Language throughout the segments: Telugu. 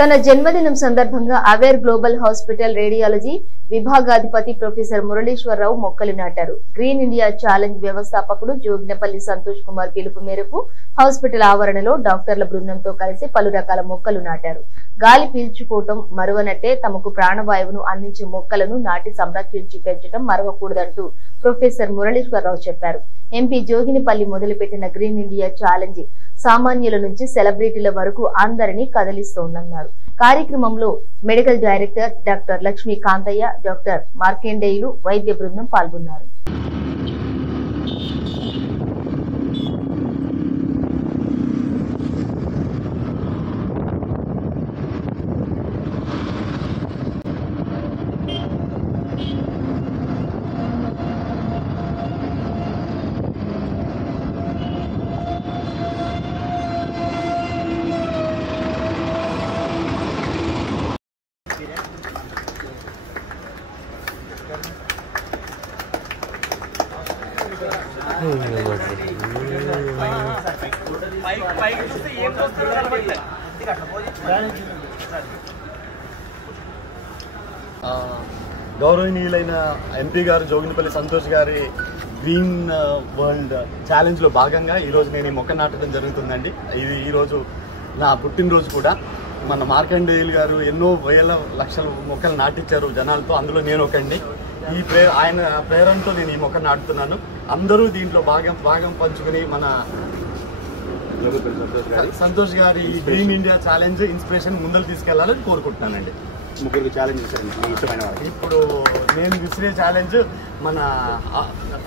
తన జన్మదినం సందర్భంగా అవేర్ గ్లోబల్ హాస్పిటల్ రేడియాలజీ విభాగాధిపతి ప్రొఫెసర్ మురళీశ్వరరావు మొక్కలు నాటారు. గ్రీన్ ఇండియా ఛాలెంజ్ వ్యవస్థాపకుడు జోగినపల్లి సంతోష్ కుమార్ పిలుపు మేరకు హాస్పిటల్ ఆవరణలో డాక్టర్ల బృందంతో కలిసి పలు రకాల మొక్కలు నాటారు. గాలి పీల్చుకోవటం మరువనట్టే తమకు ప్రాణవాయువును అందించే మొక్కలను నాటి సంరక్షించి పెంచడం మరవకూడదంటూ ప్రొఫెసర్ మురళీశ్వరరావు చెప్పారు. ఎంపీ జోగినిపల్లి మొదలుపెట్టిన గ్రీన్ ఇండియా ఛాలెంజ్ సామాన్యుల నుంచి సెలబ్రిటీల వరకు అందరినీ కదిలిస్తోందన్నారు. కార్యక్రమంలో medical director doctor Lakshmi Kanthaiah, doctor Markandeyulu, వైద్య బృందం పాల్గొన్నారు. గౌరవనీయులైన ఎంపీ గారు జోగినపల్లి సంతోష్ గారి గ్రీన్ వరల్డ్ ఛాలెంజ్ లో భాగంగా ఈరోజు నేను ఈ మొక్క నాటడం జరుగుతుందండి. ఇది ఈరోజు నా పుట్టినరోజు కూడా. మన మార్కండేయులు గారు ఎన్నో వేల లక్షల మొక్కలు నాటించారు జనాలతో, అందులో నేను ఒకండి. ఆయన ప్రేరణతో నేను ఈ మొక్క నాటుతున్నాను. అందరూ దీంట్లో భాగం పంచుకుని మన సంతోష్ గారి గ్రీన్ ఇండియా ఛాలెంజ్ ఇన్స్పిరేషన్ ముందరు తీసుకెళ్లాలని కోరుకుంటున్నానండి. ముగ్గురికి ఛాలెంజ్ ఇష్టమైన వాళ్ళు ఇప్పుడు నేను విసిరే ఛాలెంజ్ మన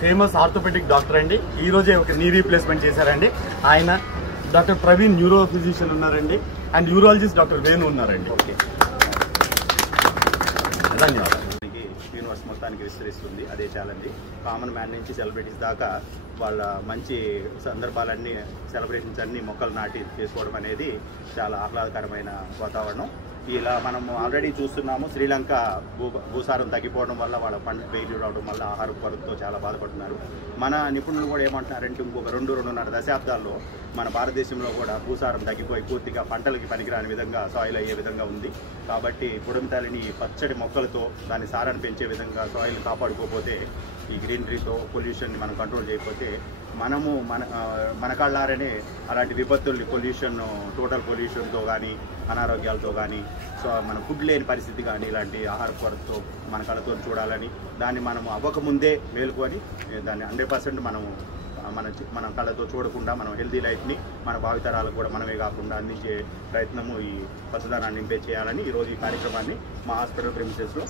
ఫేమస్ ఆర్థోపెడిక్ డాక్టర్ అండి. ఈ రోజే ఒక నీ రీప్లేస్మెంట్ చేశారండి. ఆయన డాక్టర్ ప్రవీణ్ న్యూరో ఫిజిషియన్ ఉన్నారండి, అండ్ యూరాలజిస్ట్ డాక్టర్ వేణు ఉన్నారండి. ఓకే, ధన్యవాదాలు. యూనివర్స్ మొత్తానికి విస్తరిస్తుంది అదే ఛాలెంజ్. కామన్ మ్యాన్ నుంచి సెలబ్రిటీస్ దాకా వాళ్ళ మంచి సందర్భాలన్నీ, సెలబ్రేషన్స్ అన్నీ మొక్కలు నాటి చేసుకోవడం అనేది చాలా ఆహ్లాదకరమైన వాతావరణం. ఇలా మనము ఆల్రెడీ చూస్తున్నాము, శ్రీలంక భూసారం తగ్గిపోవడం వల్ల వాళ్ళ పంట పేజీ రావడం వల్ల ఆహార కొరతతో చాలా బాధపడుతున్నారు. మన నిపుణులు కూడా ఏమంటున్నారంటే ఇంకొక 2-2.5 దశాబ్దాల్లో మన భారతదేశంలో కూడా భూసారం తగ్గిపోయి పూర్తిగా పంటలకి పనికిరాని విధంగా సాయిల్ అయ్యే విధంగా ఉంది. కాబట్టి పొడుమితల్లిని పచ్చడి మొక్కలతో దాని సారాన్ని పెంచే విధంగా సాయిల్ కాపాడుకోకపోతే, ఈ గ్రీనరీతో పొల్యూషన్ని మనం కంట్రోల్ చేయకపోతే మనము మన కళ్ళారనే అలాంటి విపత్తుల్ని, పొల్యూషన్, టోటల్ పొల్యూషన్తో కానీ, అనారోగ్యాలతో కానీ, సో మన ఫుడ్ లేని పరిస్థితి కానీ, ఇలాంటి ఆహార కొరతతో మన కళ్ళతో చూడాలని, దాన్ని మనం అవ్వకముందే మేలుకొని దాన్ని 100% మన కళ్ళతో చూడకుండా మనం హెల్తీ లైఫ్ని మన భావితరాలకు కూడా మనమే కాకుండా అందించే ప్రయత్నము ఈ పచ్చదనాన్ని నింపే చేయాలని ఈరోజు ఈ కార్యక్రమాన్ని మా హాస్పిటల్ ప్రెమిసెస్లో